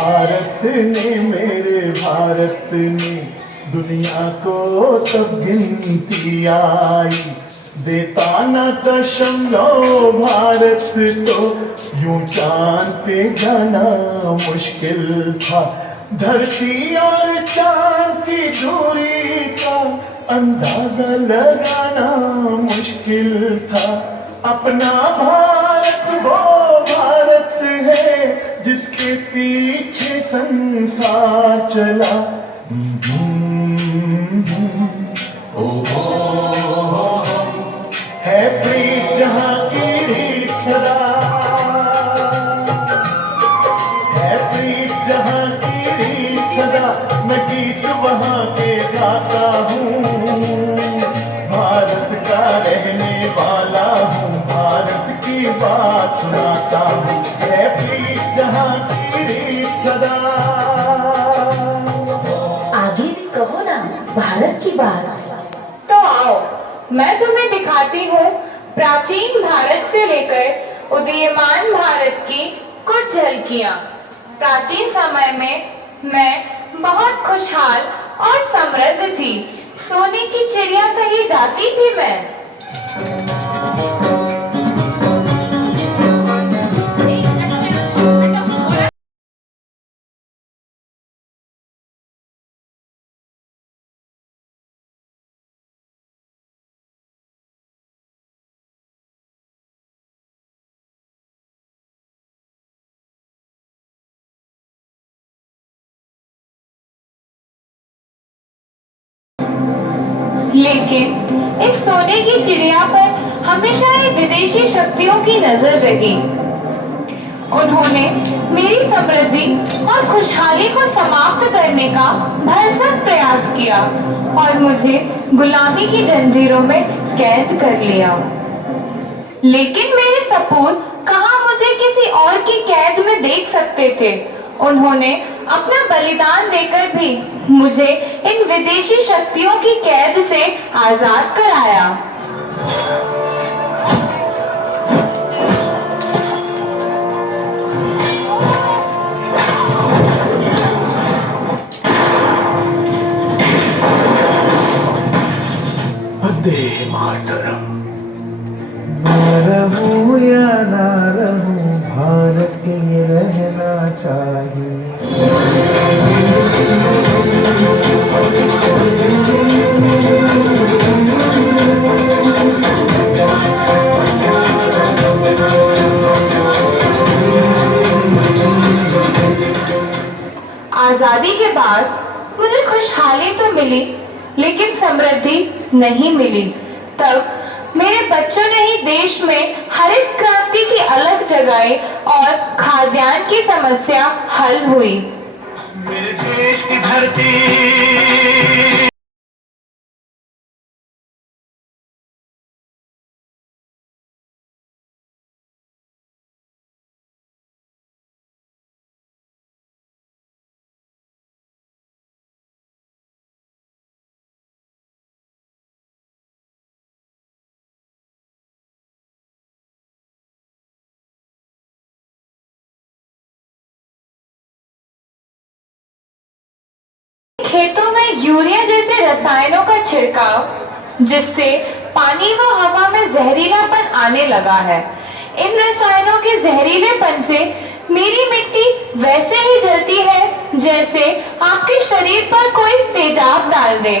भारत ने, मेरे भारत ने दुनिया को तब गिनती आई, देता न दशमलव भारत तो यूं चांद पे जाना मुश्किल था। धरती और चांद की दूरी का अंदाजा लगाना मुश्किल था। अपना भारत वो भारत है जिसके पीछे संसार चला। है प्रीत जहाँ की रीत सदा, है प्रीत जहाँ की रीत सदा, मैं गीत वहाँ के गाता हूँ। भारत का रहने वाला हूँ, भारत की बात सुनाता हूँ। है प्रीत जहाँ की रीत सदा। आगे भी कहो ना भारत की बात। तो आओ मैं तुम्हें दिखाती हूँ प्राचीन भारत से लेकर उदीयमान भारत की कुछ झलकियाँ। प्राचीन समय में मैं बहुत खुशहाल और समृद्ध थी। सोने की चिड़िया कही जाती थी मैं। लेकिन इस सोने की चिड़िया पर हमेशा एक विदेशी शक्तियों की नजर रही। उन्होंने मेरी समृद्धि और खुशहाली को समाप्त करने का भरसक प्रयास किया और मुझे गुलामी की जंजीरों में कैद कर लिया। लेकिन मेरे सपूत कहाँ मुझे किसी और की कैद में देख सकते थे। उन्होंने अपना बलिदान देकर भी मुझे इन विदेशी शक्तियों की कैद से आजाद कराया। वंदे मातरम। ना रहूं या ना रहूं, भारत ये रहना चाहिए। आजादी के बाद मुझे खुशहाली तो मिली लेकिन समृद्धि नहीं मिली। तब मेरे बच्चों ने ही देश में हरित क्रांति की अलग जगाई और खाद्यान्न की समस्या हल हुई। मेरे देश की धरती खेतों में यूरिया जैसे रसायनों का छिड़काव, जिससे पानी व हवा में जहरीलापन आने लगा है। इन रसायनों के जहरीलेपन से मेरी मिट्टी वैसे ही जलती है जैसे आपके शरीर पर कोई तेजाब डाल दे।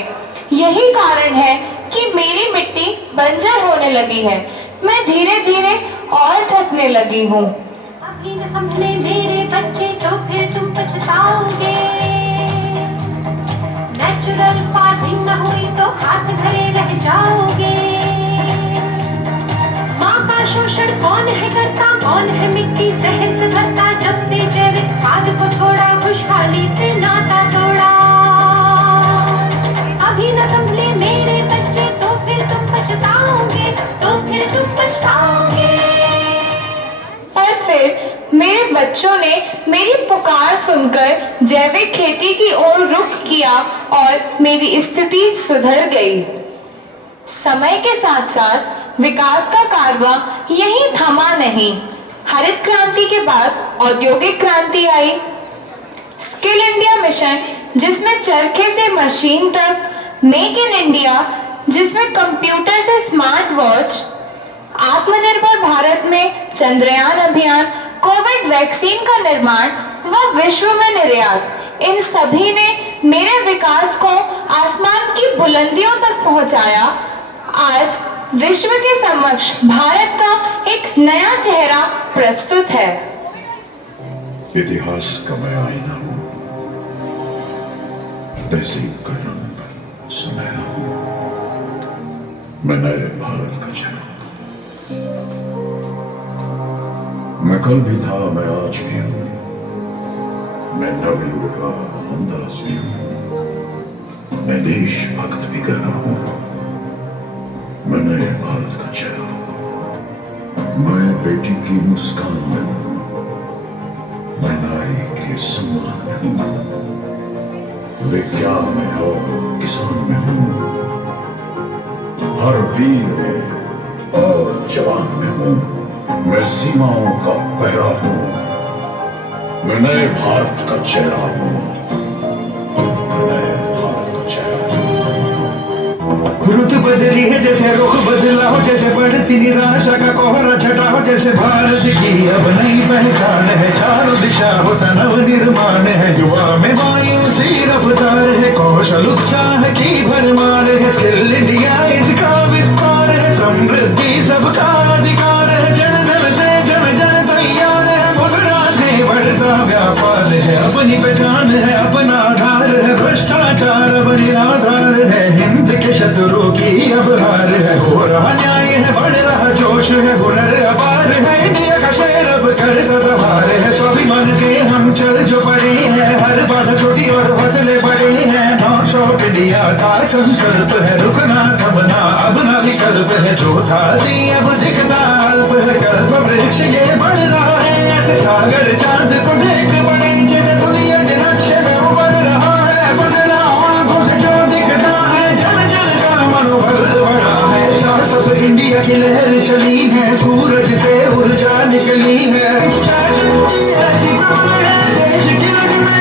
यही कारण है कि मेरी मिट्टी बंजर होने लगी है। मैं धीरे धीरे और थकने लगी हूँ। अभी न संभले मेरे बच्चे तो फिर तुम पछताओगे। नेचुरल फार्मिंग न हुई तो हाथ धरे रह जाओगे। माँ का शोषण कौन है करता, कौन है मिट्टी जहर से भरता। जब से जैविक खाद को छोड़ा, खुशहाली से नाता तोड़ा। अभी न संभले मेरे बच्चे तो फिर तुम पछताओगे, तो फिर तुम पछताओगे। और फिर मेरे बच्चों ने मेरी पुकार सुनकर जैविक खेती की ओर रुख किया और मेरी स्थिति सुधर गई। समय के साथ साथ विकास का कारवां यहीं थमा नहीं। हरित क्रांति के बाद औद्योगिक क्रांति आई। स्किल इंडिया मिशन जिसमें चरखे से मशीन तक, मेक इन इंडिया जिसमें कंप्यूटर से स्मार्ट वॉच, आत्मनिर्भर भारत में चंद्रयान अभियान, कोविड वैक्सीन का निर्माण व विश्व में निर्यात, इन सभी ने मेरे विकास को आसमान की बुलंदियों तक पहुंचाया। आज विश्व के समक्ष भारत का एक नया चेहरा प्रस्तुत है। इतिहास का मैं आईना हूं, तहजीब का रंग सुनहरा हूं, मैं नए भारत का चेहरा। मैं कल भी था, मैं आज भी हूं, मैं नवयुग का अंदाज भी हूं, मैं देशभक्त भी कर रहा हूं, मैं नए भारत का चेहरा हूं। मैं बेटी की मुस्कान में हूं, मैं नारी के सम्मान में हूं, विज्ञान में और किसान में हूं, हर वीर में और जवान में हूं, मैं सीमाओं का पहरा हूं, मैं नए भारत का चेहरा हूं, मैं नए भारत का चेहरा हूं। रुत बदली है जैसे रुख बदला हो, जैसे बढ़ती निराशा का कोहरा छटा हो, जैसे भारत की अब नई पहचान है, चारों दिशा होता नव निर्माण है, युवा में वायु सी रफ्तार है, कौशल उत्साह की भरमार है, स्किल इंडिया इसका विस्तार है, समृद्धि सबका अधिकार है, जन धन से जन जन तैयार है, मुद्रा से बढ़ता व्यापार है, अपनी पहचान है, अपना आधार है, भ्रष्टाचार अब निराधार है, हिंद के शत्रु की अब हार है, हो रहा न्याय है, बढ़ रहा जोश है, हुनर अपार है, इंडिया का शेर अब करता दबार है, स्वाभिमान से हम चल जो पड़े हैं, हर बात छोटी और हौसले बड़े हैं, नॉर्थ ऑफ इंडिया का संकल्प है, रुकना थमना अब ना विकल्प है, जो था अब दिखता अल्प है, कल्प वृक्ष ये बढ़ रहा है, ऐसे सागर चांद को देख बड़े जैसे दुनिया के नक्शे में उभर रहा है, बदला आंखों से जो दिखता है, जन जन का मनोबल बढ़ा है, स्टार्टअप इंडिया की लहर चली है, सूरज से ऊर्जा निकली है, इच्छा शक्ति ऐसी प्रबल है, देश की रग में